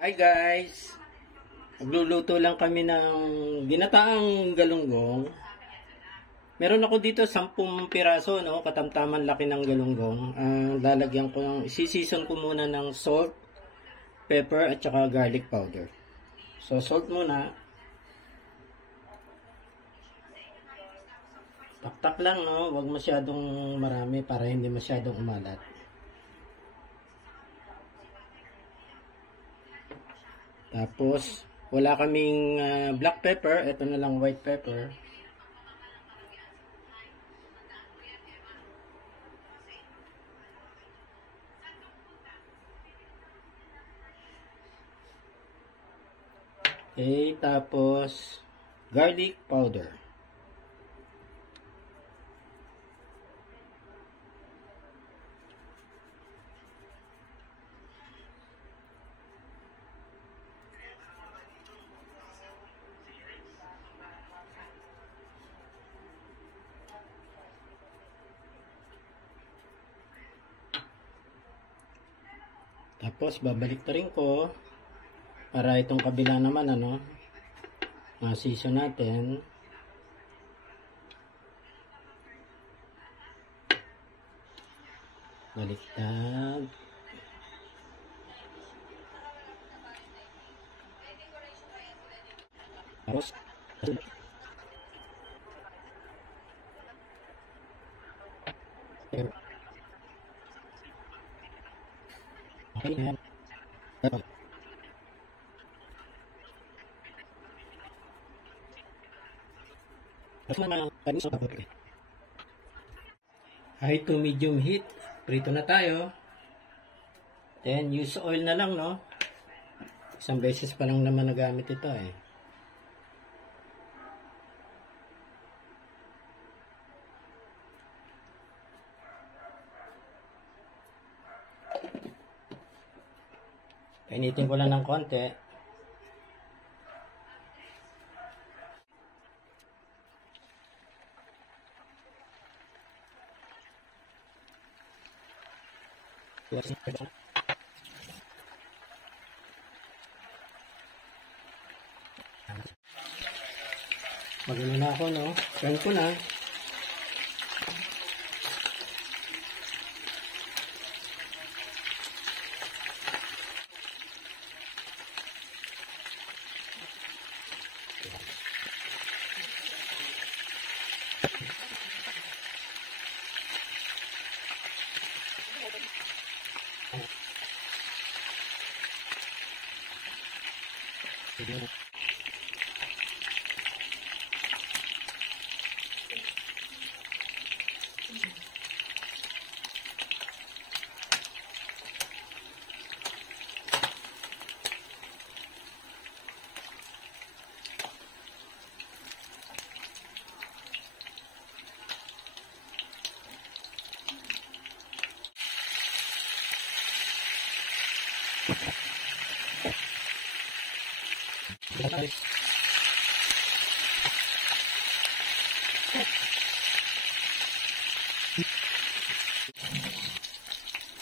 Hi guys! Magluluto lang kami ng ginataang galunggong. Meron ako dito 10 piraso, no? Katamtaman laki ng galunggong. Lalagyan ko, isisison ko muna ng salt, pepper, at saka garlic powder. So salt muna. Taktak lang, no? Huwag masyadong marami para hindi masyadong umalat. Tapos, wala kaming black pepper. Ito na lang white pepper. Okay, tapos, garlic powder. Tapos babalik na rin ko para itong kabila naman season natin. Baliktad. Tapos okay na yan. High to medium heat. Prito na tayo. Then use oil na lang, no? Isang beses pa lang naman nagamit ito eh. Painitin ko lang ng konti. Magano na ako, no? Turn ko na.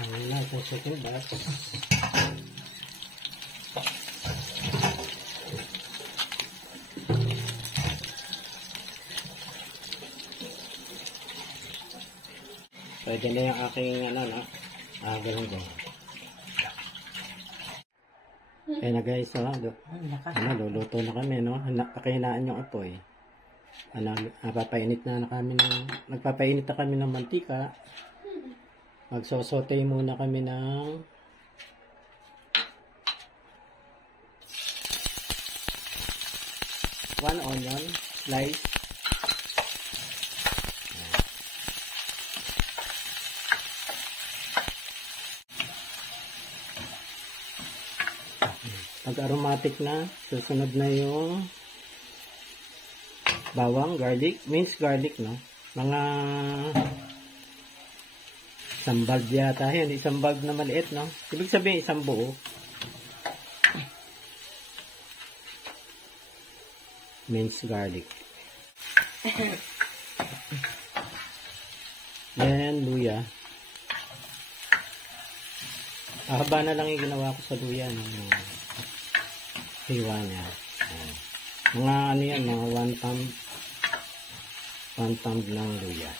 Ang natin sa tubas. Pwede na yung aking galunggong. Ayan na guys, luluto na kami, no? Pakahinaan yung apoy. Nagpapainit na kami ng mantika. Magsosote muna kami ng one onion slice. Pag aromatic na, susunod na yung bawang, garlic, minced garlic, no? Mga isang bulb yata yan, isang bulb na maliit, no? Ibig sabihin isang buo. Minced garlic. Then luya. Haba na lang yung ginawa ko sa luya, no? hiwa niya. Ayan. Mga ano yan, mga 1 thumb ng luya.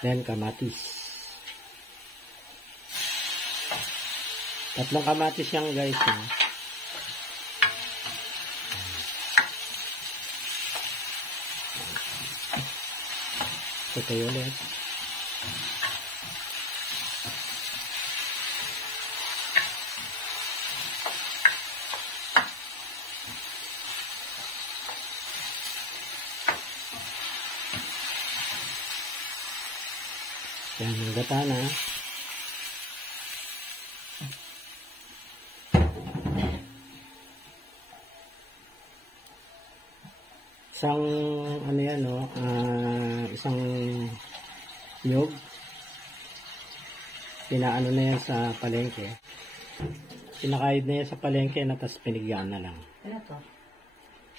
Then kamatis. 3 kamatis yan guys. Ito ulit. Yan, yung gata na. Isang, ano yan, no? Isang nyug. Pinaano na yan sa palengke. Pinakayod na yan sa palengke na tas pinigyan na lang. Ano to?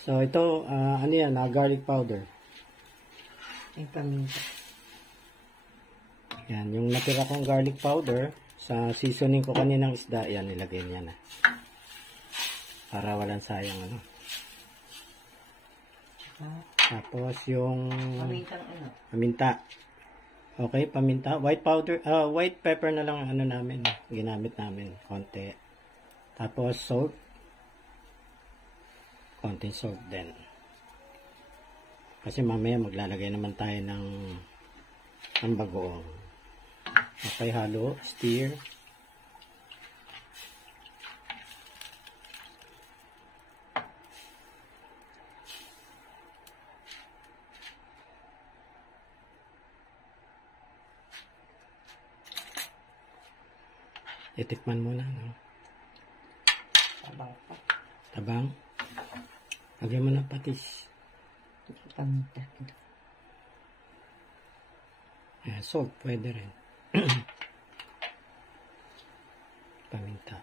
So, ito, ano yan, garlic powder. Yung paminta. Yan, yung natira kong garlic powder, sa seasoning ko kaninang isda, yan, nilagay niya na. Para walang sayang, ano. Tapos, yung Pamintang ano? paminta. Okay, paminta. White powder, white pepper na lang, ano namin, ginamit namin, konti. Tapos, salt. Konting salt din. Kasi mamaya maglalagay naman tayo ng bagoong. Okay, halo, stir. Itikman muna, no? Tabang pa. Tabang. Lagyan mo ng patis. Paminta. Salt, pwede rin. Paminta.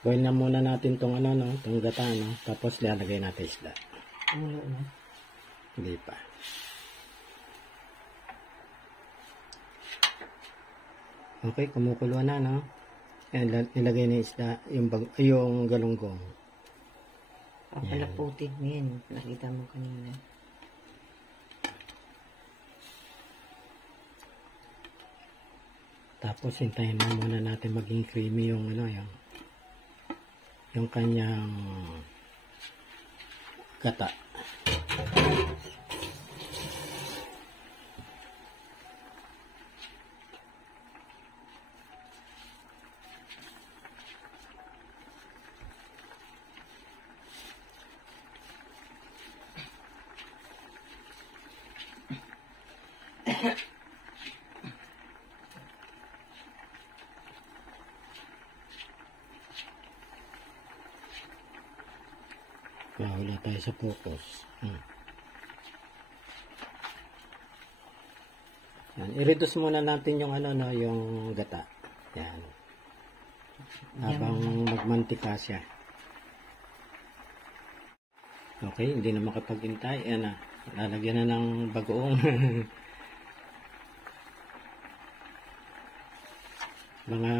Boil na muna natin tong ano, no? Tong gata, no? Tapos lalagay natin isda. Ulo na. Hindi pa. Okay, kumukulo na, no? Ayan, nilagay na isda, yung galunggong. Papalaputin mo yan. Nakita mo kanina. Tapos hintayin na muna natin maging creamy yung ano, yung kanyang gata. Wala tayo sa focus. Yan. I-reduce muna natin yung ano, no, yung gata. Yan. Habang magmantika siya. Okay, hindi na makapag-intay. Yan na. Lalagyan na ng bagoong. Mga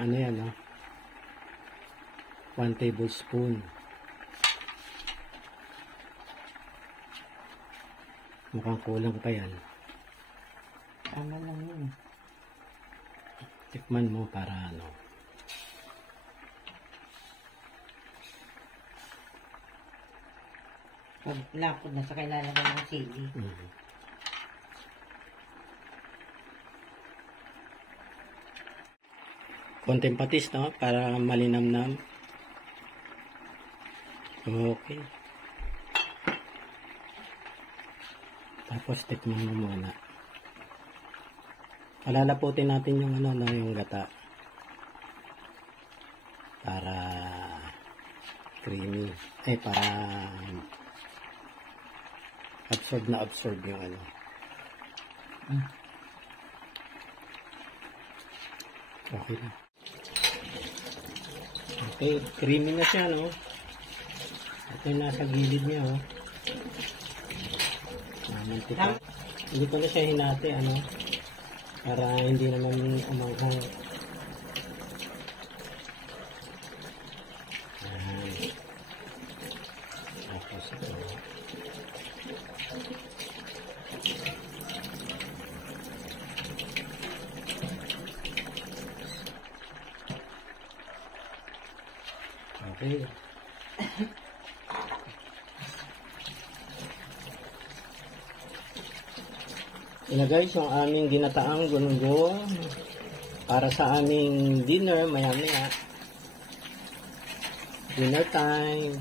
ano yan, no? 1 tablespoon. Mukhang kulang pa yan. Tama lang yun. Tikman mo para ano. Pag lapod na sa kailangan ng sili. Konting patis, no? Para malinamnam. Okay. Tapos tikman mo muna. Palalaputin natin yung ano, no, yung gata. Para creamy. Para absorb yung ano. Okay na. Okay, creamy na siya, no? Ito yung nasa gilid niya, oh. Mantika. Hindi ko na siya hinati, ano, para hindi naman umanghang. Ayan. Tapos ito. Okay. Ina guys, yung aming ginataang gunggong para sa aming dinner maya-maya. Dinner time.